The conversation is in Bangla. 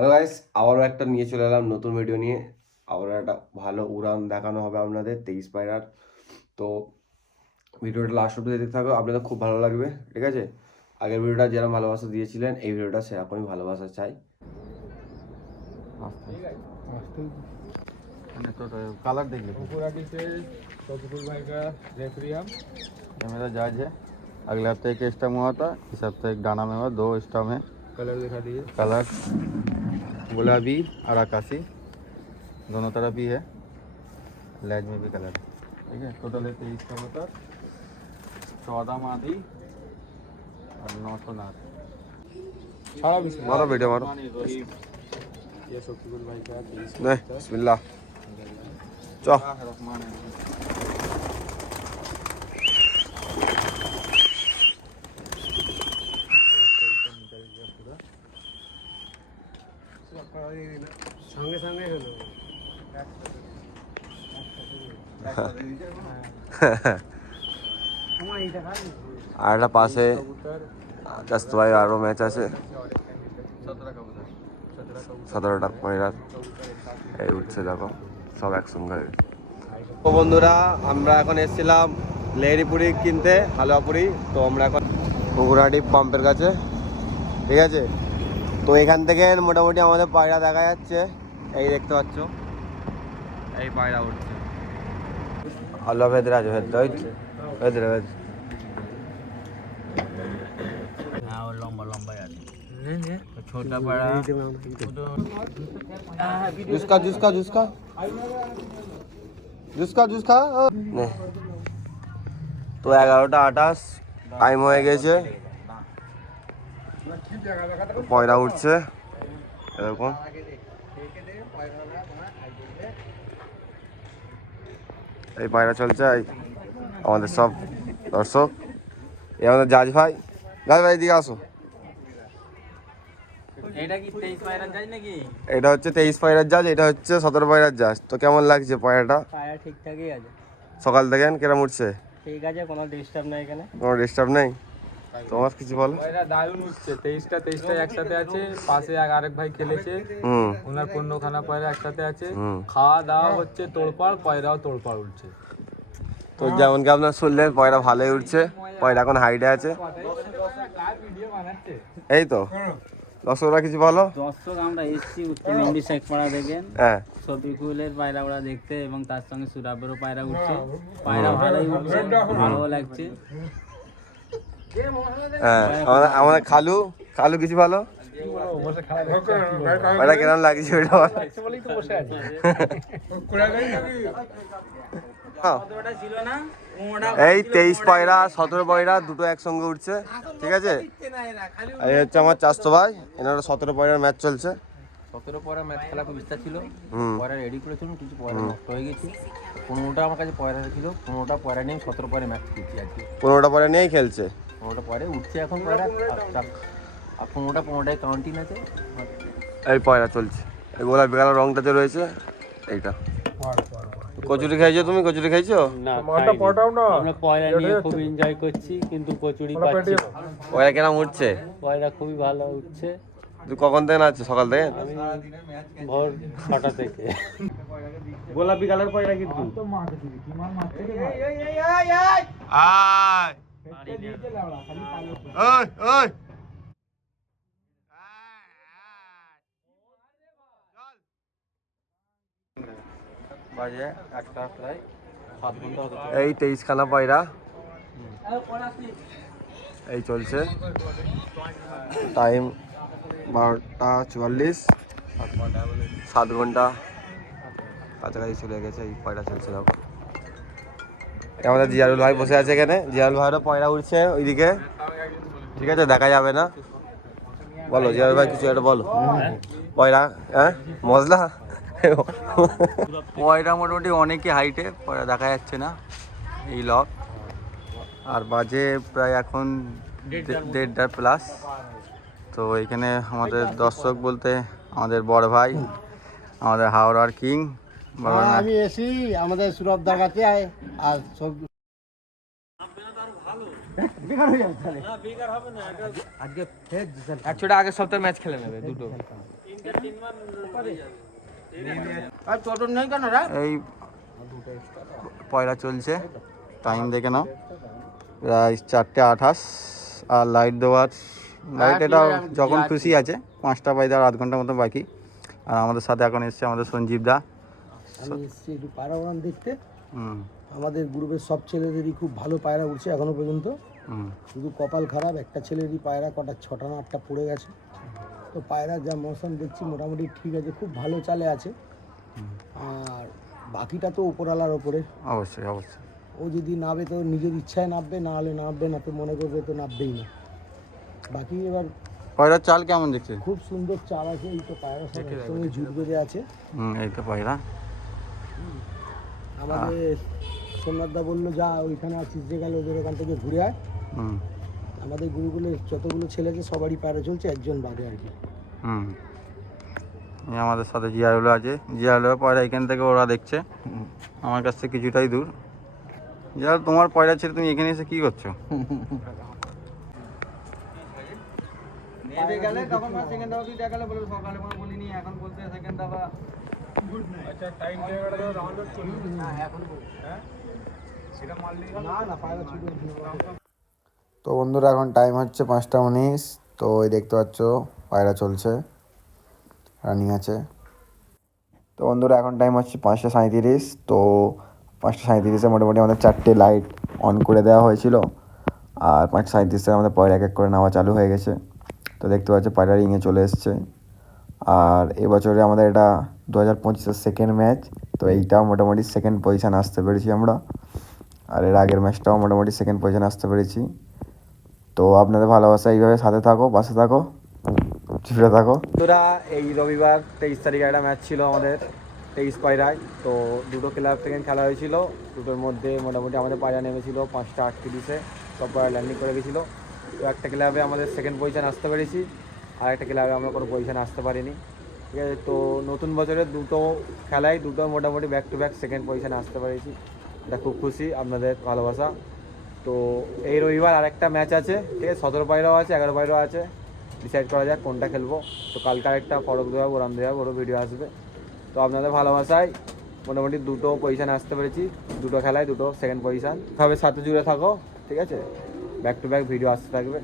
হ্যালো গাইস, আবারও একটা নিয়ে চলে এলাম নতুন ভিডিও নিয়ে। আবারও একটা ভালো উড়ান দেখানো হবে আপনাদের 23 পায়রার। তো ভিডিওটা লাস্ট অব্দি দেখতে থাকো, আপনাদের খুব ভালো লাগবে। ঠিক আছে, আগের ভিডিওটা যেরকম ভালোবাসা দিয়েছিলেন এই ভিডিওটা সেরকমই ভালোবাসা চাই। कलर देख लीजिए। पुरानी से शफिकुल भाई का रेफरियम ये मेरा जज है। अगले हफ्ते एक स्टम हुआ था, इस हफ्ते एक दाना में हुआ, 2 स्टम है। कलर दिखा दीजिए। कलर गुलाबी और आकाशी दोनों तरफ ही है, लेज में भी कलर है। ठीक है, टोटल है 23 कबूतर, 14 मादी और 900 नार। सारा भी मारो वीडियो मारो। ये शफिकुल भाई का 30 नहीं, बिस्मिल्लाह। चलो रहमान है। संगे संगे हलो আর একটা পাশে জাস্ট ভাই আরও ম্যাচ আছে। 17 कबूतर 17টা পায়রার এই উঠছে, দেখো সব একসঙ্গে। তো বন্ধুরা, আমরা এখন এসেছিলাম লেহরিপুরি কিনতে, হালুয়াপুরি। তো আমরা এখন পুকুরহাটি পাম্পের কাছে। ঠিক আছে, তো এখান থেকে মোটামুটি আমাদের পায়রা দেখা যাচ্ছে। এই দেখতে পাচ্ছ, এই পায়রা উঠছে। আল্লাহ ভেতরে আছে, ভেতরে ভেতরে ভেতরে লম্বা লম্বা আছে ছোটা পাড়া জুসকা জুসকা জুসকা জুসকা জুসকা। তো 11টা 28 টাইম হয়ে গেছে, পয়রা উঠছে এরকম। এই পায়রা চলছে, এই আমাদের সব দর্শক। এই আমাদের জাজ ভাই, এদিকে আসো। এটা কি 23 পায়রার জাজ নাকি? এটা হচ্ছে 23 পায়রার জাজ, এটা হচ্ছে 17 পায়রার জাজ। তো কেমন লাগছে পায়রাটা? পায়রা ঠিকঠাকই আছে, সকাল থেকে কেরম উঠছে? ঠিক আছে, কোনো ডিস্টার্ব নাই এখানে। কোনো ডিস্টার্ব নেই। তোমার কিছু বলো। পায়রা দারুণ উঠছে। 23টা একসাথে আছে, পাশে আরেক ভাই খেলেছে, ওনার 15খানা পায়রা একসাথে আছে। খাওয়া দাওয়া হচ্ছে তোড়পাড়, পায়রাও তোড়পাড় উঠছে। তো যেমন কি আপনার শুনলেন, পয়রা ভালোই উঠছে। পয়রা এখন হাইডে আছে। এই তো দর্শকরা কিছু বলো। দর্শক আমরা এসছি উত্তর মেন্ডি শেখ পাড়া দেখেন, হ্যাঁ, শফিকুলের পায়রা ওরা দেখতে, এবং তার সঙ্গে সুরাবেরও পায়রা উঠছে। পায়রা ভালোই উঠছে, ভালো লাগছে। হ্যাঁ, আমাদের খালু খালু কিছু ভালো। পায়রা কেমন লাগছে ওটা বলো। ছিল না এই 23 পায়রা 17 পায়রা দুটো একসঙ্গে উঠছে। ঠিক আছে, এই হচ্ছে আমার চাচতো ভাই, এনারা 17 পায়রার ম্যাচ চলছে। 17 পয়রা ম্যাচ খেলা খুব ইচ্ছা ছিল, পয়রা রেডি করেছিলাম, কিছু পয়রা নষ্ট হয়ে গেছে। 15টা আমার কাছে পয়রা ছিল, 15টা পয়রা নিয়ে 17 পয়রা ম্যাচ খেলছি আজকে। 15টা পায়রা নিয়েই খেলছে, 15টা পয়রা উঠছে এখন পয়রা, আর 15টায় কাউন্টিং আছে। এই পায়রা চলছে। এই গোলাপি কালার রংটাতে রয়েছে এইটা। কচুরি খাইছো তুমি? কচুরি খাইছো? না, আমরা পয়রা নিয়ে খুব এনজয় করছি, কিন্তু কচুরি পাচ্ছি না। পয়রা কেমন উঠছে? পয়রা খুবই ভালো উঠছে। তুই কখন থেকে নাচছো? সকাল থেকে? আমি ভোর 6টা থেকে। গোলাপি কালার পয়রা কিন্তু। बाजे 8টা প্রায় 7 ঘন্টা হতে এই 23 খানা পায়রা এই চলছে। টাইম 12টা 44, 7 ঘন্টা কাছাকাছি চলে গেছে। এই পয়রা চলছে দেখো। আমাদের জিয়ারুল ভাই বসে আছে এখানে। জিয়ারুল ভাইয়েরও পয়রা উঠছে ওইদিকে। ঠিক আছে, দেখা যাবে না। বলো জিয়ারুল ভাই, কিছু একটা বলো। পয়রা হ্যাঁ মজলা পয়রা মোটামুটি অনেকই হাইটে, পয়রা দেখা যাচ্ছে না এই লক। আর বাজে প্রায় এখন 1.5টা প্লাস। তো এখানে আমাদের দর্শক বলতে আমাদের বড় ভাই, আমাদের হাওড়ার কিং। আমি এসি আমাদের সুরবদার কাছে আর সব বেকার হয়ে যাবে তাহলে। আজকে আগের সপ্তাহে ম্যাচ খেলে নেবে দুটো। এই পয়লা চলছে, টাইম দেখে নাও প্রায় 4:28। আর লাইট দেওয়ার লাইট এটা যখন খুশি আছে, 5টা বাজে আর আধ ঘন্টার মতো বাকি। আর আমাদের সাথে এখন এসছে আমাদের সঞ্জীব দা। আমি এসেছি একটু পায়রা উড়ান দেখতে। হুম আমাদের গ্রুপের সব ছেলেদেরই খুব ভালো পায়রা উঠছে এখনো পর্যন্ত। হুম শুধু কপাল খারাপ, একটা ছেলেরই পায়রা কটা 6টা না 8টা পড়ে গেছে। তো পায়রা যা মৌসুম দেখছি মোটামুটি ঠিক আছে, খুব ভালো চালে আছে। আর বাকিটা তো উপরওয়ালার ওপরে, অবশ্যই অবশ্যই। ও যদি নামবে তো নিজের ইচ্ছায় নামবে, না হলে নামবে না, তো মনে করবে তো নামবেই না। বাকি এবার পয়লার চাল কেমন দেখছে? খুব সুন্দর চাল আছে, এই তো পায়রা সব একসঙ্গে ঝুট বেঁধে আছে। এই তো পয়লা। আমাদের সোমনাথদা বললো যা ওইখানে আছিস যে গেল, ওদের ওখান থেকে ঘুরে আয়। হুম আমাদের গুরুগুলোর যতগুলো ছেলে আছে সবারই পায়রা চলছে, একজন বাদে আর কি। হুম আমাদের সাথে জিয়ারুলো আছে। জিয়ারুলোর পয়লা এখান থেকে ওরা দেখছে, আমার কাছ থেকে কিছুটাই দূর। জিয়ার, তোমার পয়লা ছেড়ে তুমি এখানে এসে কি করছো? তো বন্ধুরা এখন টাইম হচ্ছে 5:19। তো এই দেখতে পাচ্ছ পায়রা চলছে, রানিং আছে। তো বন্ধুরা এখন টাইম হচ্ছে 5:37। তো 5:37-এ মোটামুটি আমাদের 4টে লাইট অন করে দেওয়া হয়েছিল। আর 5:37-এ আমাদের পয়লা এক এক করে নেওয়া চালু হয়ে গেছে। তো দেখতে পাচ্ছ পায়রা রিংয়ে চলে এসছে। আর এবছরে আমাদের এটা 2025-এর সেকেন্ড ম্যাচ। তো এইটাও মোটামুটি সেকেন্ড পজিশান আসতে পেরেছি আমরা। আর এর আগের ম্যাচটাও মোটামুটি সেকেন্ড পজিশান আসতে পেরেছি। তো আপনাদের ভালোবাসা এইভাবে সাথে থাকো, পাশে থাকো, চিপড়ে থাকো। বন্ধুরা, এই রবিবার 23 তারিখে একটা ম্যাচ ছিল আমাদের 23 পায়রায়। তো দুটো ক্লাব থেকে খেলা হয়েছিল, দুটোর মধ্যে মোটামুটি আমাদের পায়রা নেমেছিল 5:38-এ, সব পায়রা ল্যান্ডিং করে গেছিলো। তো একটা ক্লাবে আমাদের সেকেন্ড পজিশান আসতে পেরেছি, আর একটা ক্লাবে আমরা কোনো পজিশান আসতে পারিনি। ঠিক আছে, তো নতুন বছরের দুটো খেলায় দুটো মোটামুটি ব্যাক টু ব্যাক সেকেন্ড পজিশানে আসতে পেরেছি, এটা খুব খুশি। আপনাদের ভালোবাসা। তো এই রবিবার আরেকটা ম্যাচ আছে, ঠিক আছে, 17 পায়রাও আছে, 11 পায়রাও আছে। ডিসাইড করা যাক কোনটা খেলবো। তো কালকে একটা ফরক দেওয়া, ওরাম দেওয়া, বড়ো ভিডিও আসবে। তো আপনাদের ভালোবাসায় মোটামুটি দুটো পজিশানে আসতে পেরেছি, দুটো খেলায় দুটো সেকেন্ড পজিশান। তবে সাথে জুড়ে থাকো, ঠিক আছে, ব্যাক টু ব্যাক ভিডিও আসতে থাকবে।